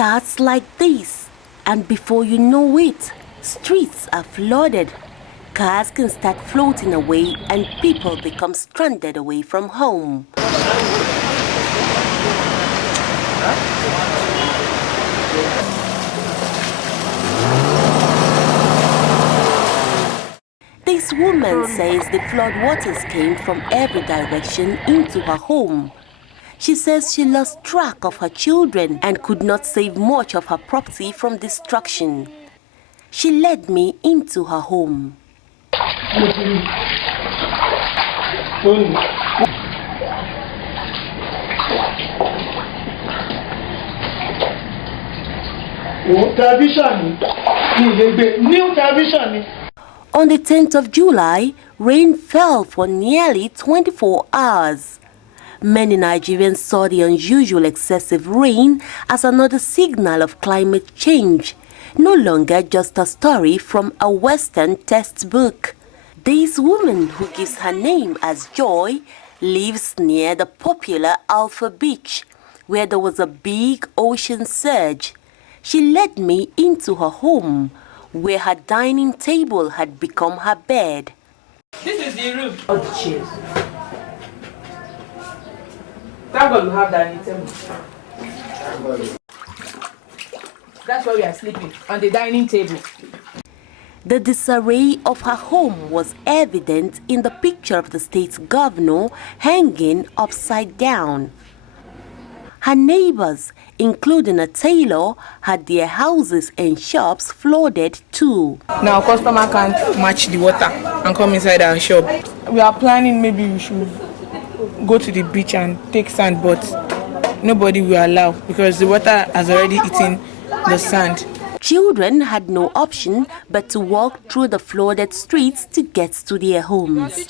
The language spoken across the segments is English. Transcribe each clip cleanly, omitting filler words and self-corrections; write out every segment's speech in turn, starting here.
starts like this, and before you know it, streets are flooded. Cars can start floating away and people become stranded away from home. This woman says the floodwaters came from every direction into her home. She says she lost track of her children and could not save much of her property from destruction. She led me into her home. On the 10th of July, rain fell for nearly 24 hours. Many Nigerians saw the unusual excessive rain as another signal of climate change, no longer just a story from a Western textbook. This woman, who gives her name as Joy, lives near the popular Alpha Beach, where there was a big ocean surge. She led me into her home, where her dining table had become her bed. This is the room. All the chairs. Thank God we have dining table. That's why we are sleeping, on the dining table. The disarray of her home was evident in the picture of the state's governor hanging upside down. Her neighbors, including a tailor, had their houses and shops flooded too. Now customer can't match the water and come inside our shop. We are planning maybe we should go to the beach and take sand, but nobody will allow because the water has already eaten the sand. Children had no option but to walk through the flooded streets to get to their homes.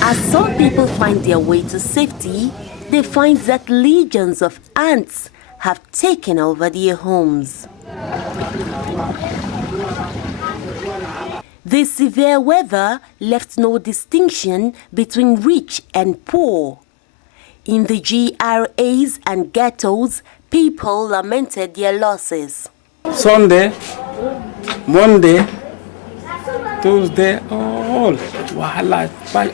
As some people find their way to safety, they find that legions of ants have taken over their homes. The severe weather left no distinction between rich and poor. In the GRAs and ghettos, people lamented their losses. Sunday, Monday, Tuesday, all wahala, bag,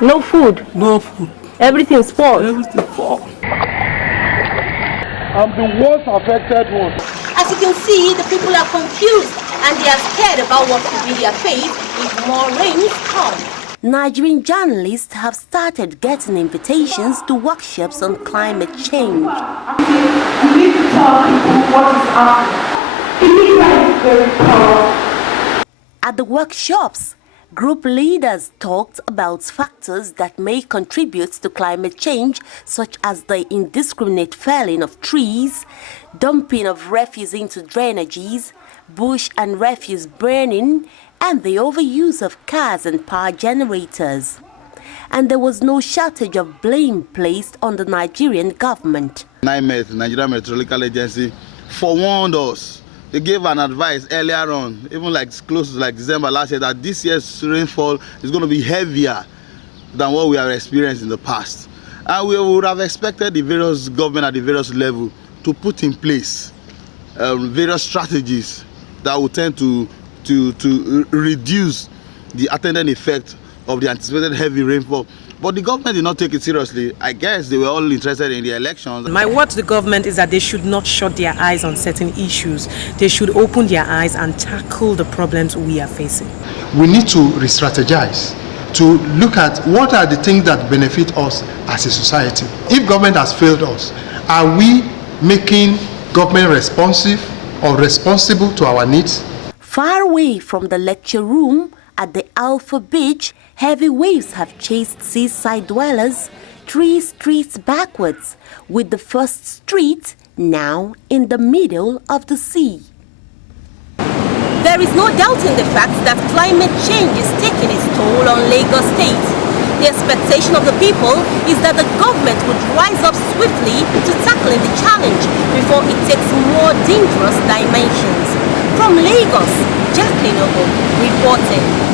No food. no food, Everything spoiled. everything fall. I'm the worst affected one. As you can see, the people are confused and they are scared about what could be their fate if more rains come. Nigerian journalists have started getting invitations to workshops on climate change. We need to tell people what is happening. It's very powerful. At the workshops, group leaders talked about factors that may contribute to climate change, such as the indiscriminate felling of trees, dumping of refuse into drainages, bush and refuse burning, and the overuse of cars and power generators. And there was no shortage of blame placed on the Nigerian government. NIMET, Nigerian Meteorological Agency, forewarned us. They gave an advice earlier on, even like close to like December last year, that this year's rainfall is going to be heavier than what we have experienced in the past. And we would have expected the various government at the various level to put in place various strategies that would tend to reduce the attendant effect of the anticipated heavy rainfall. But the government did not take it seriously. I guess they were all interested in the elections. My word to the government is that they should not shut their eyes on certain issues. They should open their eyes and tackle the problems we are facing. We need to re-strategize, to look at what are the things that benefit us as a society. If government has failed us, are we making government responsive or responsible to our needs? Far away from the lecture room at the Alpha Beach, heavy waves have chased seaside dwellers 3 streets backwards, with the first street now in the middle of the sea. There is no doubting the fact that climate change is taking its toll on Lagos State. The expectation of the people is that the government would rise up swiftly to tackling the challenge before it takes more dangerous dimensions. From Lagos, JACKIE.mov reporting.